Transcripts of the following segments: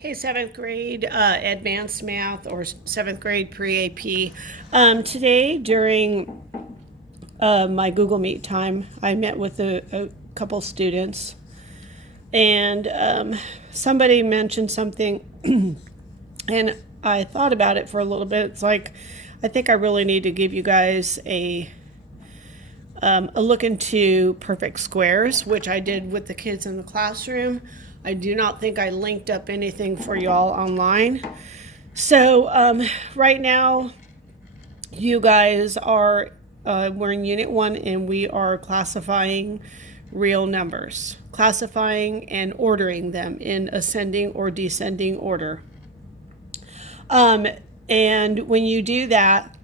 Hey, seventh grade advanced math or seventh grade pre-AP. Today, during my Google Meet time, I met with a couple students, and somebody mentioned something, and I thought about it for a little bit. It's like, I think I really need to give you guys a look into perfect squares, which I did with the kids in the classroom. I do not think I linked up anything for y'all online. So right now, you guys are, we're in Unit 1 and we are classifying real numbers, classifying and ordering them in ascending or descending order. And when you do that,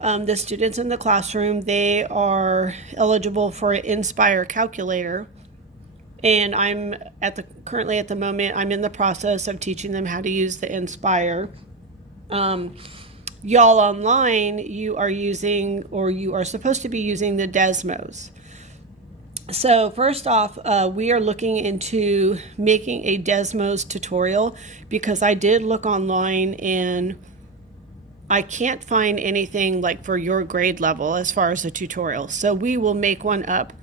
the students in the classroom, they are eligible for an Inspire calculator. And I'm currently at the moment, I'm in the process of teaching them how to use the Inspire. Y'all online, you are using, or you are supposed to be using, the Desmos. So first off, we are looking into making a Desmos tutorial, because I did look online and I can't find anything like for your grade level as far as a tutorial. So we will make one up.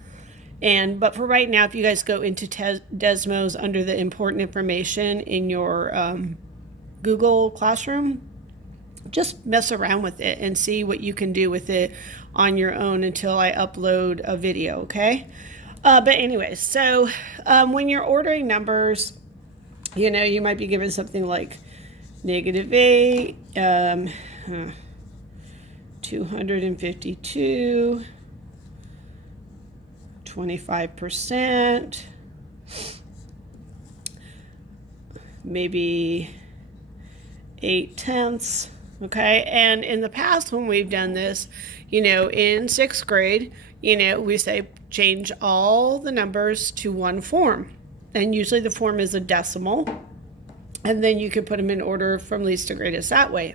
But for right now, if you guys go into Desmos under the important information in your Google Classroom, just mess around with it and see what you can do with it on your own until I upload a video, okay? But anyways, so when you're ordering numbers, you might be given something like -8, 252, 25%, maybe 8/10. Okay, and in the past when we've done this, in sixth grade, we say change all the numbers to one form, and usually the form is a decimal, and then you can put them in order from least to greatest that way.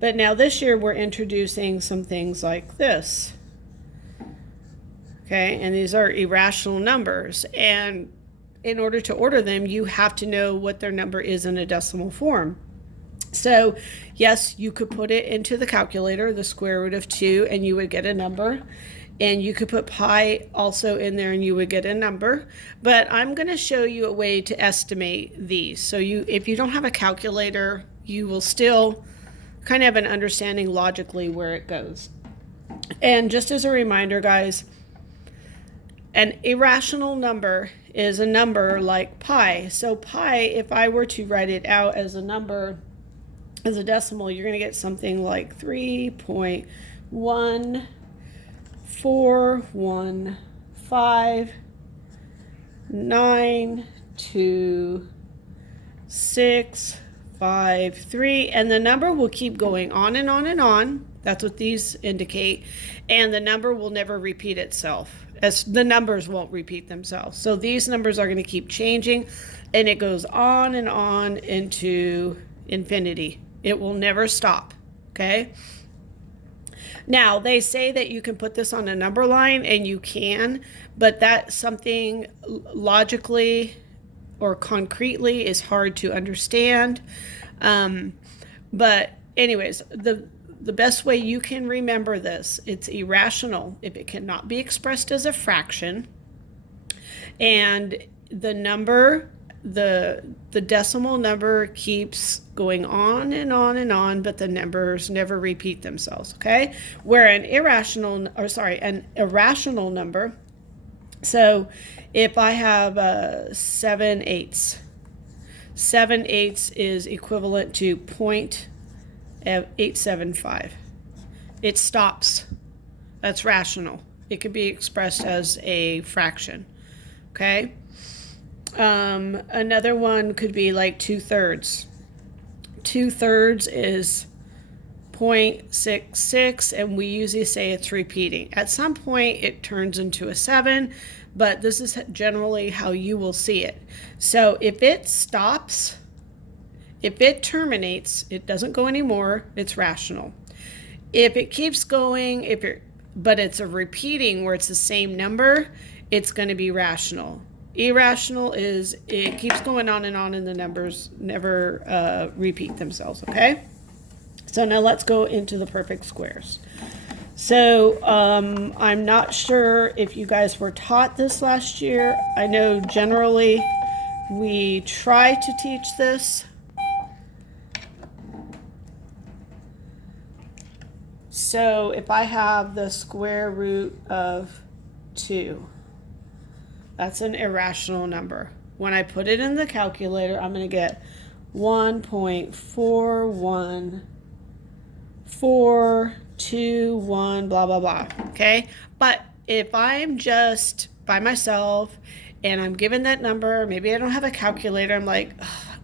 But now this year we're introducing some things like this. Okay, and these are irrational numbers, and in order to order them, you have to know what their number is in a decimal form. So yes, you could put it into the calculator, the square root of 2, and you would get a number. And you could put pi also in there and you would get a number. But I'm going to show you a way to estimate these. So if you don't have a calculator, you will still kind of have an understanding logically where it goes. And just as a reminder, guys, an irrational number is a number like pi. So pi, if I were to write it out as a number, as a decimal, you're going to get something like 3.141592653, and the number will keep going on and on and on. That's what these indicate. And the number will never repeat itself, as the numbers won't repeat themselves. So these numbers are going to keep changing, and it goes on and on into infinity. It will never stop, okay? Now, they say that you can put this on a number line, and you can, but that's something logically or concretely is hard to understand. But anyways, the best way you can remember this, it's irrational if it cannot be expressed as a fraction, and the number, the decimal number keeps going on and on and on, but the numbers never repeat themselves, okay? Where an irrational number, so if I have 7/8, 7/8 is equivalent to 0.875. It stops. That's rational. It could be expressed as a fraction, okay? Another one could be like 2/3. 2/3 is 0.66, and we usually say it's repeating. At some point, it turns into a 7, but this is generally how you will see it. So if it stops, if it terminates, it doesn't go anymore, it's rational. If it keeps going, but it's a repeating where it's the same number, it's going to be rational. Irrational is it keeps going on and the numbers never repeat themselves, okay? So now let's go into the perfect squares. So I'm not sure if you guys were taught this last year. I know generally we try to teach this. So if I have the square root of 2, that's an irrational number. When I put it in the calculator, I'm going to get 1.41421, blah, blah, blah. Okay? But if I'm just by myself and I'm given that number, maybe I don't have a calculator, I'm like,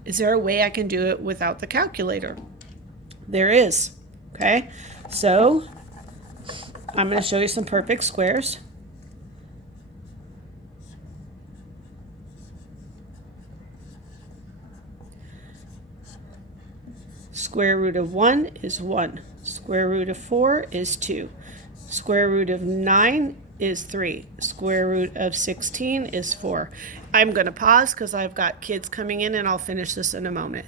is there a way I can do it without the calculator? There is. Okay? So I'm going to show you some perfect squares. Square root of 1 is 1. Square root of 4 is 2. Square root of 9 is 3. Square root of 16 is 4. I'm going to pause because I've got kids coming in and I'll finish this in a moment.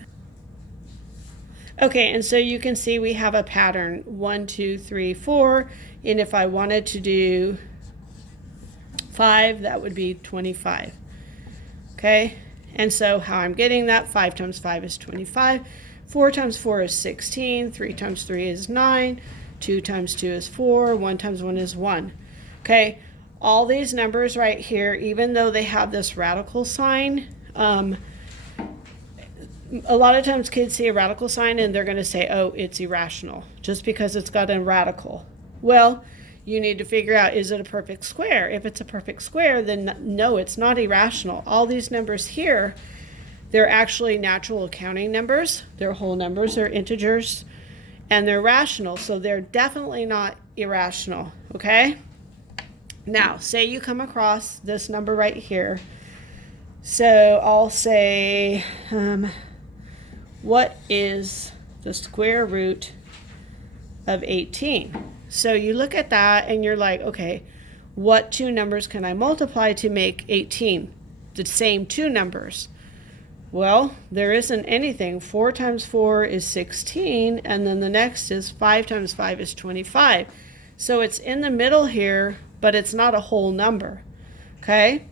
Okay, and so you can see we have a pattern, 1, 2, 3, 4, and if I wanted to do 5, that would be 25. Okay, and so how I'm getting that, 5 times 5 is 25, 4 times 4 is 16, 3 times 3 is 9, 2 times 2 is 4, 1 times 1 is 1. Okay, all these numbers right here, even though they have this radical sign, a lot of times kids see a radical sign and they're going to say, oh, it's irrational, just because it's got a radical. Well, you need to figure out, is it a perfect square? If it's a perfect square, then no, it's not irrational. All these numbers here, they're actually natural accounting numbers. They're whole numbers, they're integers, and they're rational, so they're definitely not irrational, okay? Now, say you come across this number right here. So I'll say, what is the square root of 18? So you look at that and you're like, okay, what two numbers can I multiply to make 18? The same two numbers. Well, there isn't anything. 4 times 4 is 16, and then the next is 5 times 5 is 25. So it's in the middle here, but it's not a whole number, okay?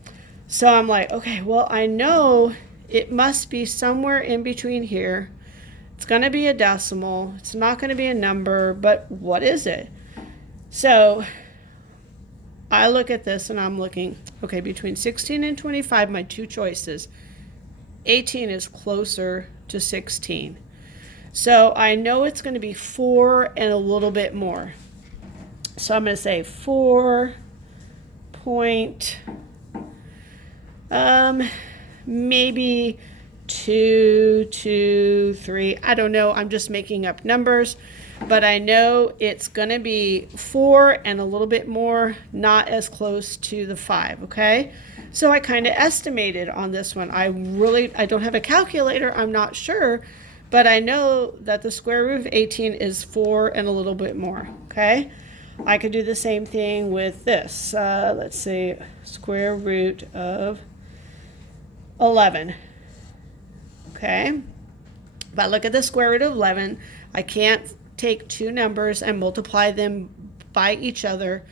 So I'm like, okay, well, I know it must be somewhere in between here. It's going to be a decimal. It's not going to be a number, but what is it? So I look at this and I'm looking, okay, between 16 and 25, my two choices. 18 is closer to 16. So I know it's going to be 4 and a little bit more. So I'm going to say 4 point, maybe 2, 2, 3. I don't know. I'm just making up numbers. But I know it's going to be 4 and a little bit more, not as close to the 5, okay? So I kind of estimated on this one. I don't have a calculator. I'm not sure. But I know that the square root of 18 is 4 and a little bit more, okay? I could do the same thing with this. Let's see, square root of 11. Okay, if I look at the square root of 11, I can't take two numbers and multiply them by each other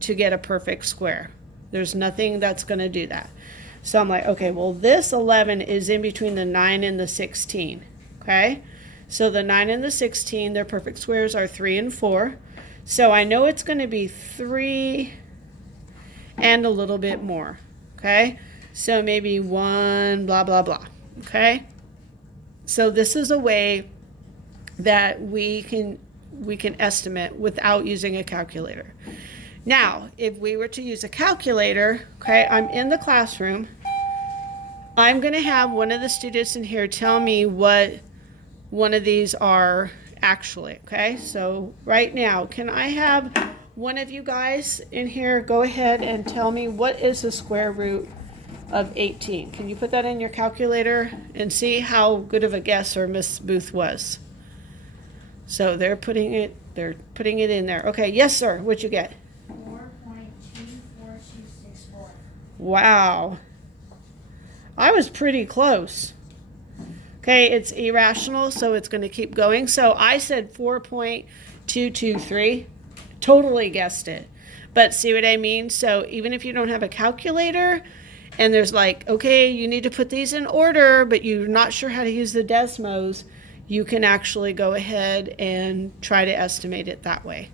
to get a perfect square. There's nothing that's going to do that. So I'm like, okay, well, this 11 is in between the 9 and the 16. Okay, so the 9 and the 16, their perfect squares are 3 and 4. So I know it's going to be 3 and a little bit more. Okay, so maybe 1, blah, blah, blah. Okay. So this is a way that we can estimate without using a calculator. Now, if we were to use a calculator, okay, I'm in the classroom. I'm going to have one of the students in here tell me what one of these are actually, okay? So right now, can I have one of you guys in here go ahead and tell me what is the square root of 18? Can you put that in your calculator and see how good of a guesser Miss Booth was? So they're putting it in there. Okay, yes, sir. What'd you get? 4.24264. Wow. I was pretty close. Okay, it's irrational, so it's going to keep going. So I said 4.223. Totally guessed it. But see what I mean? So even if you don't have a calculator and there's like, okay, you need to put these in order, but you're not sure how to use the Desmos, you can actually go ahead and try to estimate it that way.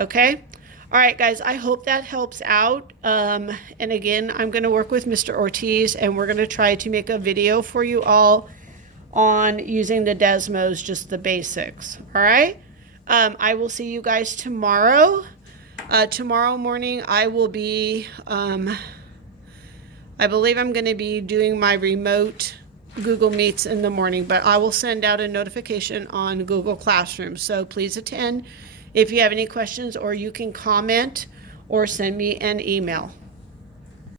Okay? All right, guys, I hope that helps out. And again, I'm going to work with Mr. Ortiz, and we're going to try to make a video for you all on using the Desmos, just the basics. All right? I will see you guys tomorrow. Tomorrow morning, I will be, I believe I'm going to be doing my remote Google Meets in the morning, but I will send out a notification on Google Classroom. So please attend if you have any questions, or you can comment or send me an email.